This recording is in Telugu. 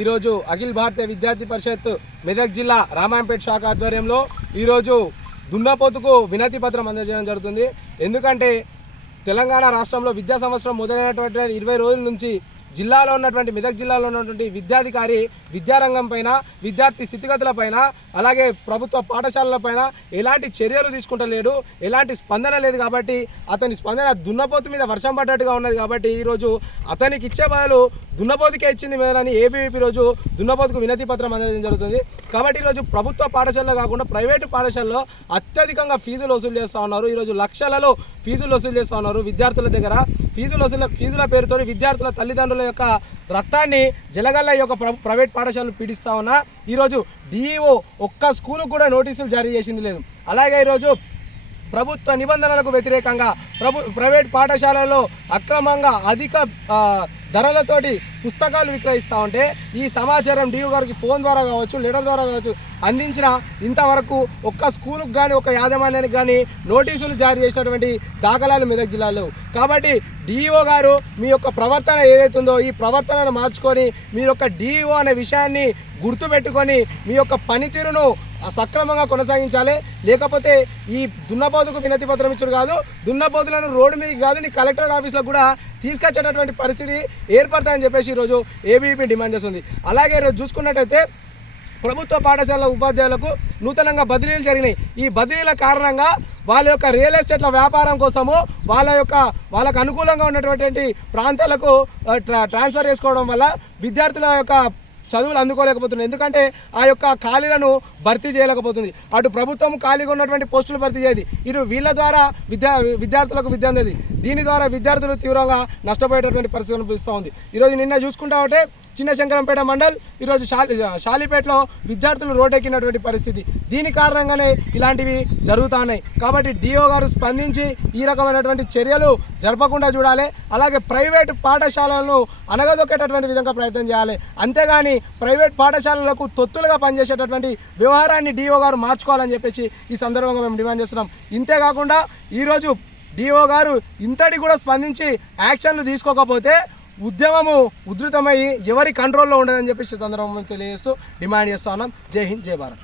ఈరోజు అఖిల భారతీయ విద్యార్థి పరిషత్ మెదక్ జిల్లా రామాయంపేట శాఖ ఆధ్వర్యంలో ఈరోజు దున్నపోతుకు వినతి పత్రం అందజేయడం జరుగుతుంది. ఎందుకంటే తెలంగాణ రాష్ట్రంలో విద్యా సంవత్సరం మొదలైనటువంటి 20 రోజుల నుంచి జిల్లాలో ఉన్నటువంటి మెదక్ జిల్లాలో ఉన్నటువంటి విద్యాధికారి విద్యారంగం పైన, విద్యార్థి స్థితిగతుల పైన, అలాగే ప్రభుత్వ పాఠశాలల పైన ఎలాంటి చర్యలు తీసుకుంటలేడు, ఎలాంటి స్పందన లేదు. కాబట్టి అతని స్పందన దున్నపోతు మీద వర్షం పడ్డట్టుగా ఉన్నది. కాబట్టి ఈరోజు అతనికి ఇచ్చే బదులు దున్నపోతుకే ఇచ్చింది మేలని ఏబీవీపీ రోజు దున్నపోతుకు వినతి పత్రం అందజేయడం జరుగుతుంది. కాబట్టి ఈరోజు ప్రభుత్వ పాఠశాలలో కాకుండా ప్రైవేటు పాఠశాలలో అత్యధికంగా ఫీజులు వసూలు చేస్తూ ఉన్నారు. ఈరోజు లక్షలలో ఫీజులు వసూలు చేస్తూ ఉన్నారు. విద్యార్థుల దగ్గర ఫీజుల పేరుతో విద్యార్థుల తల్లిదండ్రుల యొక్క రక్తాన్ని జలగల్ల ఈ యొక్క ప్రైవేట్ పాఠశాలలు పీడిస్తూ ఉన్నా. ఈరోజు డిఈఓ ఒక్క స్కూలుకు కూడా నోటీసులు జారీ చేసింది లేదు. అలాగే ఈరోజు ప్రభుత్వ నిబంధనలకు వ్యతిరేకంగా ప్రైవేట్ పాఠశాలల్లో అక్రమంగా అధిక ధరలతోటి పుస్తకాలు విక్రయిస్తూ ఉంటే ఈ సమాచారం డిఓ గారికి ఫోన్ ద్వారా కావచ్చు, లెటర్ ద్వారా కావచ్చు అందించిన ఇంతవరకు ఒక్క స్కూలుకు కానీ ఒక యాజమాన్యానికి కానీ నోటీసులు జారీ చేసినటువంటి దాఖలాలు మెదక్ జిల్లాలో. కాబట్టి డిఈఓ గారు మీ యొక్క ప్రవర్తన ఏదైతుందో ఈ ప్రవర్తనను మార్చుకొని మీరు ఒక డిఈఓ అనే విషయాన్ని గుర్తుపెట్టుకొని మీ యొక్క పనితీరును సక్రమంగా కొనసాగించాలి. లేకపోతే ఈ దున్నపోతుకు వినతి పత్రం ఇచ్చుడు కాదు, దున్నపోతులను రోడ్డు మీదకి కాదు నీ కలెక్టరేట్ ఆఫీస్లో కూడా తీసుకొచ్చేటటువంటి పరిస్థితి ఏర్పడతాయని చెప్పేసి ఈరోజు ఏబీవీపీ డిమాండ్ చేస్తుంది. అలాగే ఈరోజు చూసుకున్నట్టయితే ప్రభుత్వ పాఠశాలల ఉపాధ్యాయులకు నూతనంగా బదిలీలు జరిగినాయి. ఈ బదిలీల కారణంగా వాళ్ళ యొక్క రియల్ ఎస్టేట్ల వ్యాపారం కోసము వాళ్ళకు అనుకూలంగా ఉన్నటువంటి ప్రాంతాలకు ట్రాన్స్ఫర్ చేసుకోవడం వల్ల విద్యార్థుల యొక్క చదువులు అందుకోలేకపోతున్నాయి. ఎందుకంటే ఆ యొక్క ఖాళీలను భర్తీ చేయలేకపోతుంది. అటు ప్రభుత్వం ఖాళీగా ఉన్నటువంటి పోస్టులు భర్తీ చేయదు, ఇటు వీళ్ళ ద్వారా విద్యార్థులకు విద్య అందేది. దీని ద్వారా విద్యార్థులు తీవ్రంగా నష్టపోయేటటువంటి పరిస్థితి కనిపిస్తూ ఉంది. ఈరోజు నిన్న చూసుకుంటా ఉంటే చిన్న శంకరంపేట మండల్, ఈరోజు షాలిపేటలో విద్యార్థులు రోడ్డెక్కినటువంటి పరిస్థితి. దీని కారణంగానే ఇలాంటివి జరుగుతున్నాయి. కాబట్టి డిఓ గారు స్పందించి ఈ రకమైనటువంటి చర్యలు జరపకుండా చూడాలి. అలాగే ప్రైవేటు పాఠశాలలను అనగదొక్కేటటువంటి విధంగా ప్రయత్నం చేయాలి. అంతేగాని ప్రైవేట్ పాఠశాలలకు తొత్తులుగా పనిచేసేటటువంటి వ్యవహారాన్ని డిఓ గారు మార్చుకోవాలని చెప్పేసి ఈ సందర్భంగా మేము డిమాండ్ చేస్తున్నాం. ఇంతేకాకుండా ఈరోజు డిఓ గారు ఇంతటి కూడా స్పందించి యాక్షన్లు తీసుకోకపోతే ఉద్యమము ఉధృతమై ఎవరి కంట్రోల్లో ఉండదని చెప్పేసి సందర్భంగా తెలియజేస్తూ డిమాండ్ చేస్తా ఉన్నాం. జై హింద్, జై భారత్.